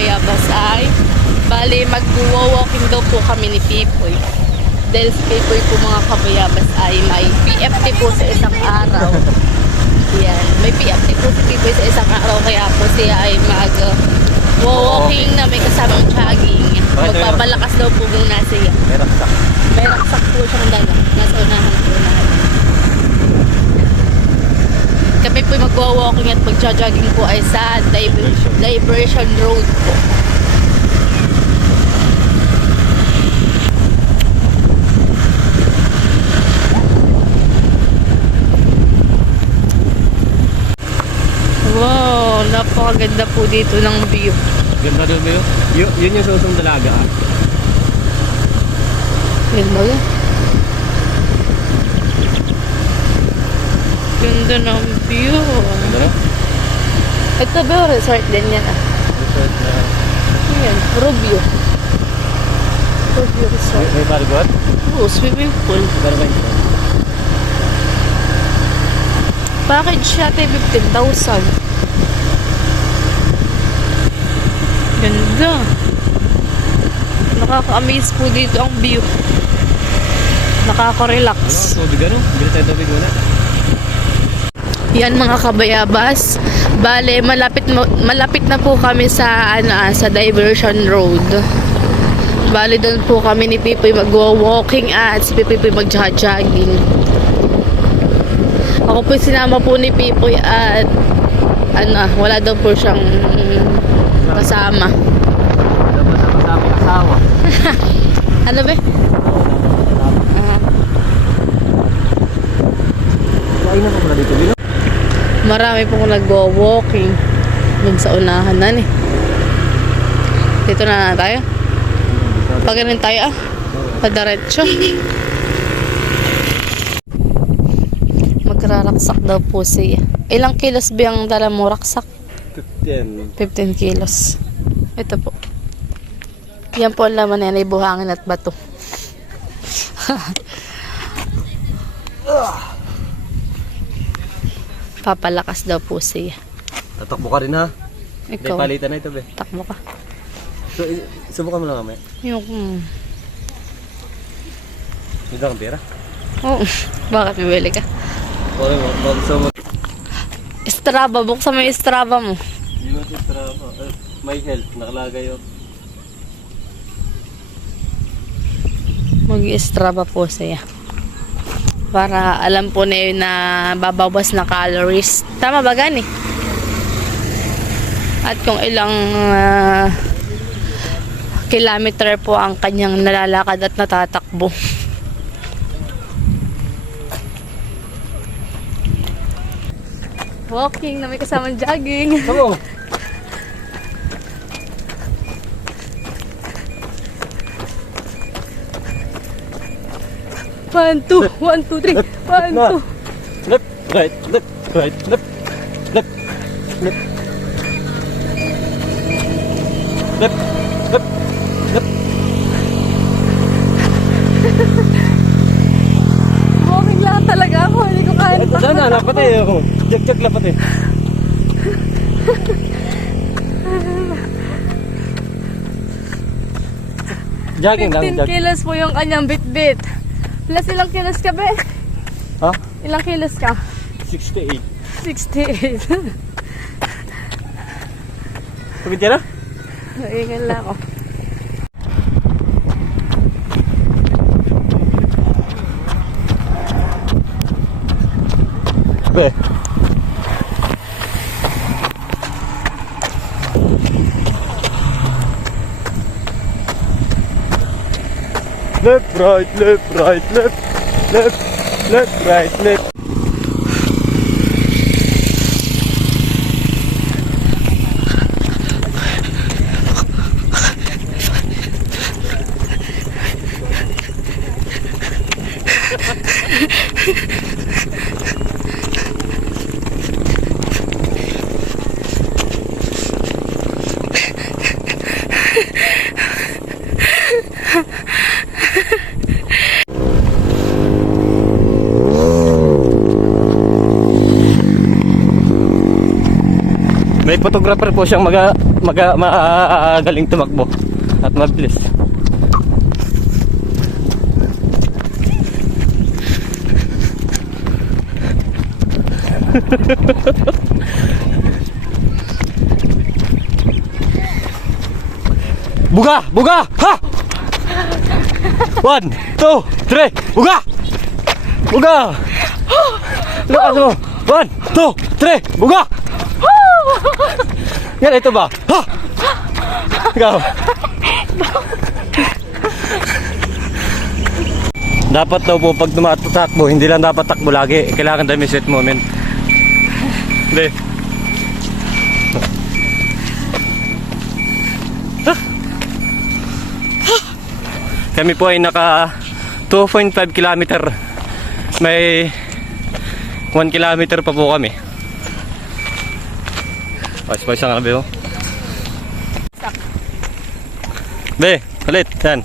Kabayabas ay bali mag-walking daw po kami ni Pipoy. Dahil si Pipoy po mga Kabayabas ay may PFT po sa isang araw. Yan. May PFT po si Pipoy sa isang araw kaya po siya ay mag-walking na may kasamang jogging. Magpapalakas daw po muna siya. May raksak po siyang dala. Nasa unahan po na. Kami po mag-walking at mag-jogging po ay sa Diversion Road po. Wow, napakaganda po dito ng view. Ganda doon ba yun? Yun yung susong dalaga. Ganda yun. Ganda ng view. Ganda na? Ito ba resort din yan ah? Resort na. Ayan, Rubio. Rubio Resort. May barigot? Oo, swimming pool. Ganda ba yun? Package siya tayo 15,000. Ganda. Nakaka-amaze po dito ang view. Nakaka-relax. Ano? Tubig ano? Bili tayo tubig muna. Yan mga Kabayabas. Bale, malapit na po kami sa sa Diversion Road. Bale, doon po kami ni Pipoy mag-walking at si Pipoy mag-jogging. Ako po sinama po ni Pipoy at wala daw po siyang kasama. Wala ba naman sa aming asawa? Ano ba? Kain na muna dito, Bilo. Marami pong nag-walking dun sa unahan na ni. Dito na tayo. Pag ganun tayo padiretso. Magraraksak daw po siya. Ilang kilos ba ang dala mo raksak? 15. 15 kilos. Ito po. Yan po ang laman yan ay buhangin at bato. Papalakas daw po siya. Tatakbo ka rin ha? Ikaw, May palitan na ito, be. takbo ka. So, subukan mo lang mamaya. Yung, Hindi kang pera? oh, bakit mabili ka? Okay mo, so mo. Strava, buksan mo yung Strava mo. Hindi mo ito trapa. My health, nakalagay yun. Mag-Strava po siya. Para alam po na yun na babawas na calories. Tama ba gani? At kung ilang kilometer po ang kanyang nalalakad at natatakbo. Walking na may kasamang jogging. Come on! One, two, 1, 2, 3. 1, 2. Left, right, left, right, left, left, left. Left, left, left. Walking lang talaga ako. Hindi ko kaya. Sana, lapat eh. Jag-jag lapat eh. Jogging lang, 15 kilos po yung kanyang bit-bit. Plus ilang kilos ka ba? Ha? Ilang kilos ka? 68. 68. Pagod ka na? Ingal lang ako. Be. Left, right, left, right, left, left, left, right, left. photographer po siyang magaling tumakbo at mabilis. Buga! Buga! Ha! 1, 2, 3, buga! Buga! Lakas mo! 1, 2, 3, buga! Yan, ito ba? Ha! Ikaw! Dapat daw po pag tumatakbo, hindi lang dapat takbo lagi. Kailangan dami set moment. Hindi. Kami po ay naka 2.5 kilometer. May 1 kilometer pa po kami. Pas-pas ang gabi, oh. Be, ulit, yan.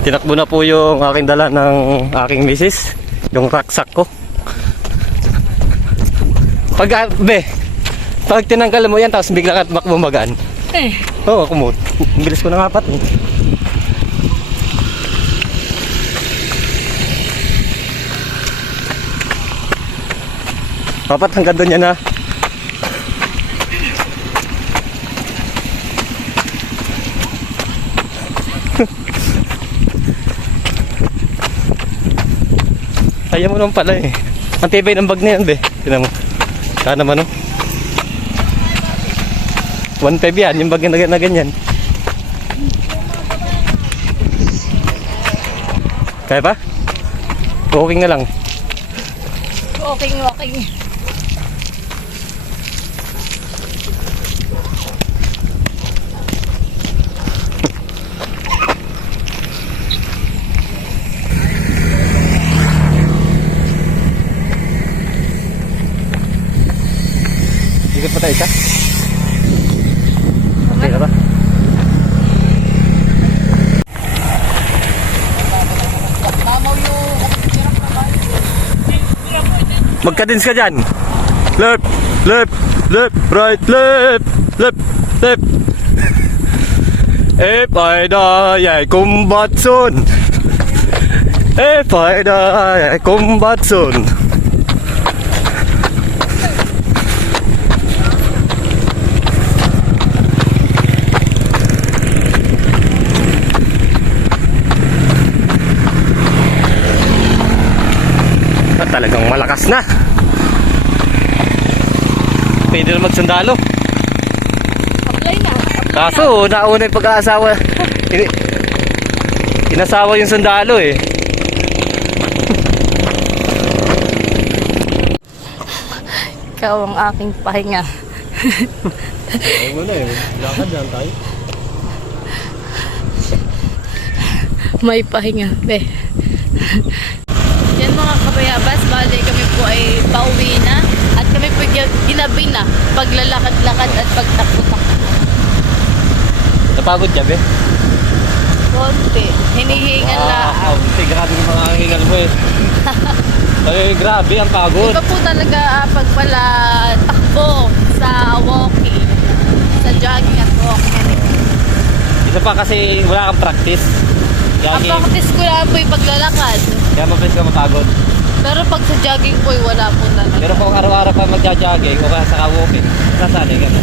Tinakbo na po yung aking dala ng aking misis. Yung rucksack ko. Pag, be, pag tinanggal mo yan, tapos bigla ka tumakbo magaan. Oo, ako mo. Bilis ko na nga pati. Dapat hanggang doon yan, ha. Kaya mo naman pala eh. Ang tibay ng bag na yan, be. Tinan mo. Saan naman, oh. 1.5 yan, yung bag na ganyan. Kaya pa? Walking na lang. Walking. Ikot pa tayo isa? Okay na ba? Magkadins ka dyan. Left, left, left, right, left, left, left. If I die, I combat soon. If I die, I combat soon. Talagang malakas na. Pwede na magsundalo. Apply na. Kaso nauna yung pag-aasawa. Inasawa yung sundalo eh. Ikaw ang aking pahinga. Ayaw mo na eh. Lakad dyan tayo. May pahinga, be. Yan mga kabayabas, bali kami po ay pauwi na at kami po ginabi na paglalakad-lakad at pagtakbo-takbo. Napagod ka, be? Konti, hinihingal lang. Wow, grabe yung mga hingal mo eh. Ay, grabe, ang pagod. Iba po talaga pagpala takbo sa walking, sa jogging at walking. Isa pa kasi wala kang practice. Ang practice ko lang po yung paglalakad. Kaya mabilis ka mapagod. Pero pag sa jogging po, wala po talaga. Pero kung araw-araw pa magja-jogging o kaya sa walking, sasanay ka na.